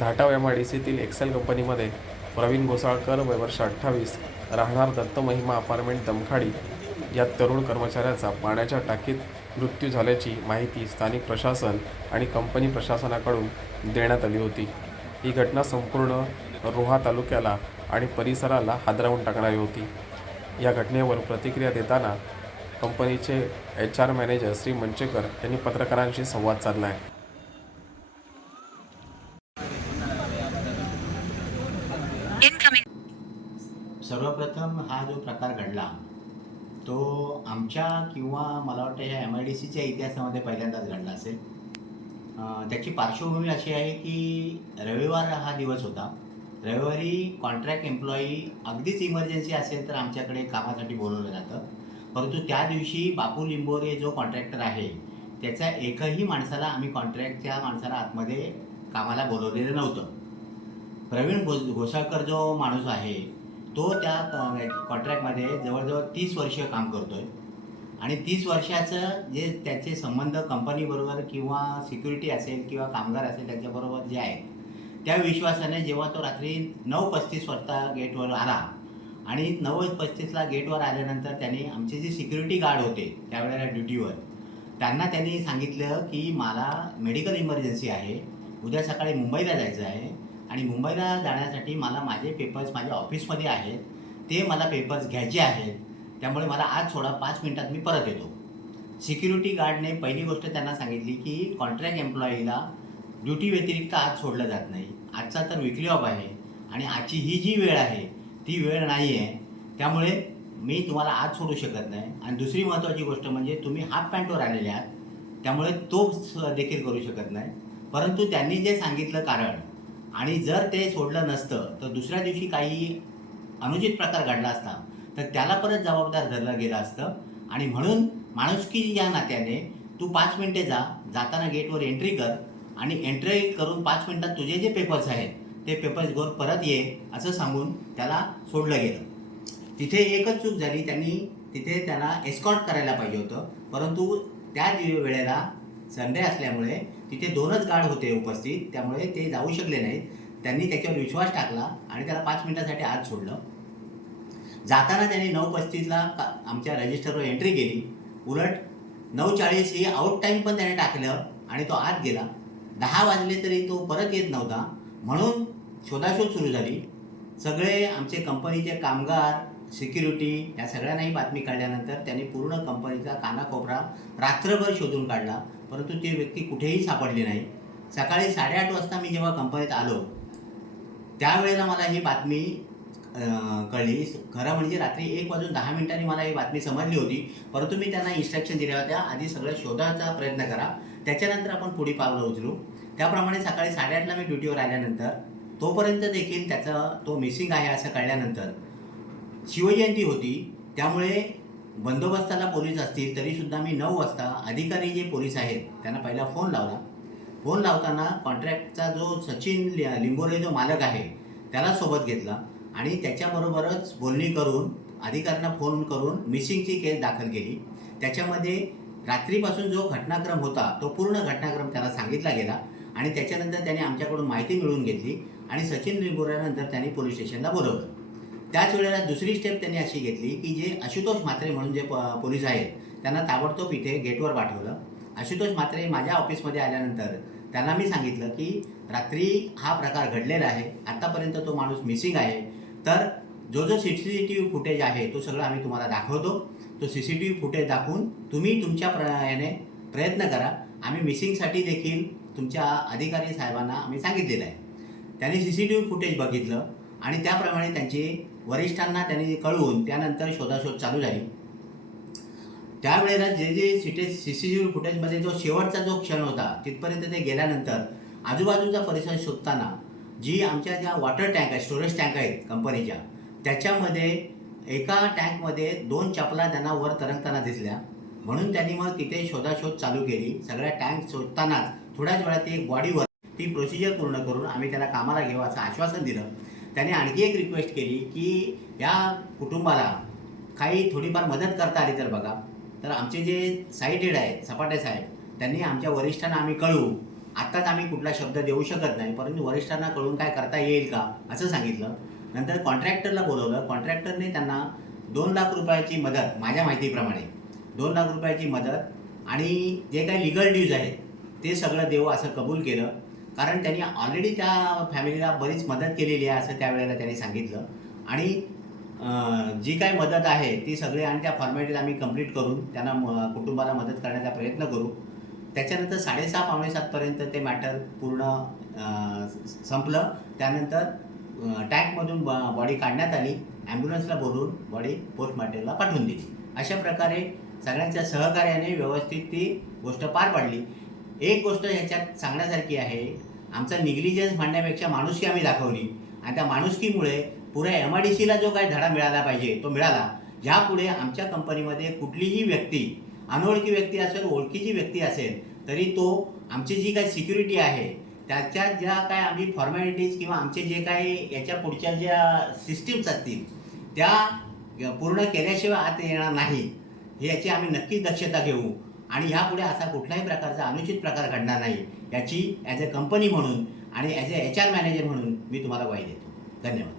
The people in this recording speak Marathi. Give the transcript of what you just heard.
धाटाव एम आय डी सीतील एक्सेल कंपनीमध्ये प्रवीण घोसाळकर वय वर्ष अठ्ठावीस राहणार दत्त महिमा अपार्टमेंट दमखाडी या तरुण कर्मचाऱ्याचा पाण्याच्या टाकीत मृत्यू झाल्याची माहिती स्थानिक प्रशासन आणि कंपनी प्रशासनाकडून देण्यात आली होती. ही घटना संपूर्ण रोहा तालुक्याला आणि परिसराला हादरावून टाकणारी होती. या घटनेवर प्रतिक्रिया देताना कंपनीचे H R manager Shri Manchekar यांनी पत्रकारांशी संवाद साधला आहे. सर्वप्रथम हा जो प्रकार घडला तो आमच्या किंवा मला वाटतं ह्या एम आय डी सीच्या इतिहासामध्ये पहिल्यांदाच घडला असेल. त्याची पार्श्वभूमी अशी आहे की रविवार हा दिवस होता. रविवारी कॉन्ट्रॅक्ट एम्प्लॉई अगदीच इमर्जन्सी असेल तर आमच्याकडे कामासाठी बोलवलं जातं. परंतु त्या दिवशी बापू लिंबोरे जो कॉन्ट्रॅक्टर आहे त्याचा एकही माणसाला आम्ही कॉन्ट्रॅक्टच्या माणसाला आतमध्ये कामाला बोलवलेलं नव्हतं. प्रवीण घोष घोसाळकर जो माणूस आहे तो त्या कॉन्ट्रॅक्टमध्ये जवळजवळ तीस वर्ष काम करतोय. आणि तीस वर्षाचं जे त्याचे संबंध कंपनीबरोबर किंवा सिक्युरिटी असेल किंवा कामगार असेल त्याच्याबरोबर जे आहे त्या विश्वासाने जेव्हा तो रात्री नऊ पस्तीस वाजता गेटवर आला आणि नऊ पस्तीसला गेटवर आल्यानंतर त्यांनी आमचे जे सिक्युरिटी गार्ड होते त्यावेळेला ड्युटीवर त्यांना त्यांनी सांगितलं की मला मेडिकल इमर्जन्सी आहे उद्या सकाळी मुंबईला जायचं आहे. आणि मुंबईला जाण्यासाठी मला माझे पेपर्स माझ्या ऑफिसमध्ये आहेत. ते मला पेपर्स घ्यायचे आहेत. त्यामुळे मला आज सोडा पाच मिनटात मी परत येतो. सिक्युरिटी गार्डने पहिली गोष्ट त्यांना सांगितली की कॉन्ट्रॅक्ट एम्प्लॉईला ड्युटी व्यतिरिक्त आज सोडलं जात नाही. आजचा तर विकली ऑफ आहे आणि आजची ही जी वेळ आहे ती वेळ नाही आहे त्यामुळे मी तुम्हाला आज सोडू शकत नाही. आणि दुसरी महत्त्वाची गोष्ट म्हणजे तुम्ही हाफ पॅन्टवर आलेले आहात. त्यामुळे तो देखील करू शकत नाही. परंतु त्यांनी जे सांगितलं कारण आणि जर ते सोडलं नसतं तर दुसऱ्या दिवशी काही अनुचित प्रकार घडला असता तर त्याला परत जबाबदार धरलं गेलं असतं. आणि म्हणून माणुसकी या नात्याने तू पाच मिनटे जा जाताना गेटवर एंट्री कर आणि एंट्री करून पाच मिनटात तुझे जे पेपर्स आहेत ते पेपर्स घेऊन परत ये असं सांगून त्याला सोडलं गेलं. तिथे एकच चूक झाली त्यांनी तिथे त्याला एस्कॉर्ट करायला पाहिजे होतं. परंतु त्या वेळेला संडे असल्यामुळे तिथे दोनच गार्ड होते उपस्थित त्यामुळे ते जाऊ शकले नाहीत. त्यांनी त्याच्यावर विश्वास टाकला आणि त्याला पाच मिनिटासाठी आत सोडलं. जाताना त्यांनी नऊ पस्तीसला का आमच्या रजिस्टरवर एंट्री केली. उलट नऊ चाळीस ही आउट टाईम पण त्याने टाकलं आणि तो आत गेला. दहा वाजले तरी तो परत येत नव्हता. म्हणून शोधाशोध सुरू झाली. सगळे आमचे कंपनीचे कामगार सिक्युरिटी या सगळ्यांनाही बातमी काढल्यानंतर त्यांनी पूर्ण कंपनीचा कानाकोपरा रात्रभर शोधून काढला. परंतु ती व्यक्ती कुठेही सापडली नाही. सकाळी साडेआठ वाजता मी जेव्हा कंपनीत आलो त्यावेळेला मला ही बातमी कळली. खरं म्हणजे रात्री एक वाजून दहा मिनिटांनी मला ही बातमी समजली होती. परंतु मी त्यांना इन्स्ट्रक्शन दिल्या होत्या. आधी सगळं शोधायचा प्रयत्न करा. त्याच्यानंतर आपण पुढे पावलं उचलू. त्याप्रमाणे सकाळी साडेआठला मी ड्युटीवर आल्यानंतर तोपर्यंत देखील त्याचा तो मिसिंग आहे असं कळल्यानंतर शिवजयंती होती. त्यामुळे बंदोबस्ताला पोलीस असतील तरीसुद्धा मी नऊ वाजता अधिकारी जे पोलीस आहेत त्यांना पहिला फोन लावला. फोन लावताना कॉन्ट्रॅक्टचा जो सचिन लि- लिंबोरे जो मालक आहे त्याला सोबत घेतला आणि त्याच्याबरोबरच बोलणी करून अधिकाऱ्यांना फोन करून मिसिंगची केस दाखल केली. त्याच्यामध्ये रात्रीपासून जो घटनाक्रम होता तो पूर्ण घटनाक्रम त्याला सांगितला गेला आणि त्याच्यानंतर त्याने आमच्याकडून माहिती मिळवून घेतली आणि सचिन लिंबोऱ्यानंतर त्यांनी पोलीस स्टेशनला बोलवलं. त्याच वेळेला दुसरी स्टेप त्यांनी अशी घेतली की जे आशुतोष म्हात्रे म्हणून जे पोलीस आहेत त्यांना ताबडतोब इथे गेटवर पाठवलं. आशुतोष म्हात्रे माझ्या ऑफिसमध्ये आल्यानंतर त्यांना मी सांगितलं की रात्री हा प्रकार घडलेला आहे आत्तापर्यंत तो माणूस मिसिंग आहे. तर जो जो C C T V footage आहे तो सगळं आम्ही तुम्हाला दाखवतो. तो C C T V footage दाखवून तुम्ही तुमच्या प्र याने प्रयत्न करा. आम्ही मिसिंगसाठी देखील तुमच्या अधिकारी साहेबांना आम्ही सांगितलेलं आहे. त्यांनी C C T V footage बघितलं आणि त्याप्रमाणे त्यांची वरिष्ठांना त्यांनी कळवून त्यानंतर शोधाशोध चालू झाली. त्यावेळेला जे जे सिटे सी सी टी व्ही फुटेजमध्ये जो शेवटचा जो क्षण होता तिथपर्यंत ते गेल्यानंतर आजूबाजूचा परिसर शोधताना जी आमच्या ज्या वॉटर टँक आहे स्टोरेज टँक आहेत कंपनीच्या त्याच्यामध्ये एका टँकमध्ये दोन चपला त्यांना वर तरंगताना दिसल्या. म्हणून त्यांनी मग तिथे शोधाशोध चालू केली. सगळ्या टँक शोधतानाच थोड्याच वेळात ती एक बॉडीवर ती प्रोसिजर पूर्ण करून आम्ही त्याला कामाला घेऊ असं आश्वासन दिलं. त्याने आणखी एक रिक्वेस्ट केली की या कुटुंबाला काही थोडीफार मदत करता आली तर बघा. तर आमचे जे साईट हेड आहेत सपाटे साहेब त्यांनी आमच्या वरिष्ठांना आम्ही कळवू आत्ताच आम्ही कुठला शब्द देऊ शकत नाही परंतु वरिष्ठांना कळून काय करता येईल का असं सांगितलं. नंतर कॉन्ट्रॅक्टरला बोलवलं. कॉन्ट्रॅक्टरने त्यांना दोन लाख रुपयाची मदत माझ्या माहितीप्रमाणे दोन लाख रुपयाची मदत आणि जे काही लिगल ड्यूज आहेत ते सगळं देऊ असं कबूल केलं. कारण त्यांनी ऑलरेडी त्या फॅमिलीला बरीच मदत केलेली आहे असं त्यावेळेला त्यांनी सांगितलं. आणि जी काही मदत आहे ती सगळी आणि त्या फॉर्मॅलिटीज आम्ही कंप्लीट करून त्यांना म- कुटुंबाला मदत करण्याचा प्रयत्न करू. त्याच्यानंतर साडेसहा पावणे सातपर्यंत ते मॅटर पूर्ण संपलं. त्यानंतर टँकमधून ब बॉडी काढण्यात आली. ॲम्ब्युलन्सला बोलवून बॉडी पोस्टमॉर्टमला पाठवून दिली. अशा प्रकारे सगळ्यांच्या सहकार्याने व्यवस्थित ती गोष्ट पार पाडली. एक गोष्ट याच्यात सांगण्यासारखी आहे आमचा निग्लिजन्स म्हणण्यापेक्षा माणुसकी आम्ही दाखवली. आणि त्या माणुसकीमुळे पुऱ्या एम आय डी सीला जो काही धडा मिळाला पाहिजे तो मिळाला. ज्यापुढे आमच्या कंपनीमध्ये कुठलीही व्यक्ती अनोळखी व्यक्ती असेल ओळखीची व्यक्ती असेल तरी तो आमची जी काही सिक्युरिटी आहे त्याच्या ज्या काय आम्ही फॉर्मॅलिटीज किंवा आमचे जे काही याच्या पुढच्या ज्या सिस्टीम्स असतील त्या पूर्ण केल्याशिवाय आत येणार नाही. याची आम्ही नक्कीच दक्षता घेऊ. आणि ह्यापुढे असा कुठल्याही प्रकारचा अनुचित प्रकार घडणार नाही. याची ॲज अ कंपनी म्हणून आणि as a H R manager म्हणून मी तुम्हाला ग्वाही देतो. धन्यवाद.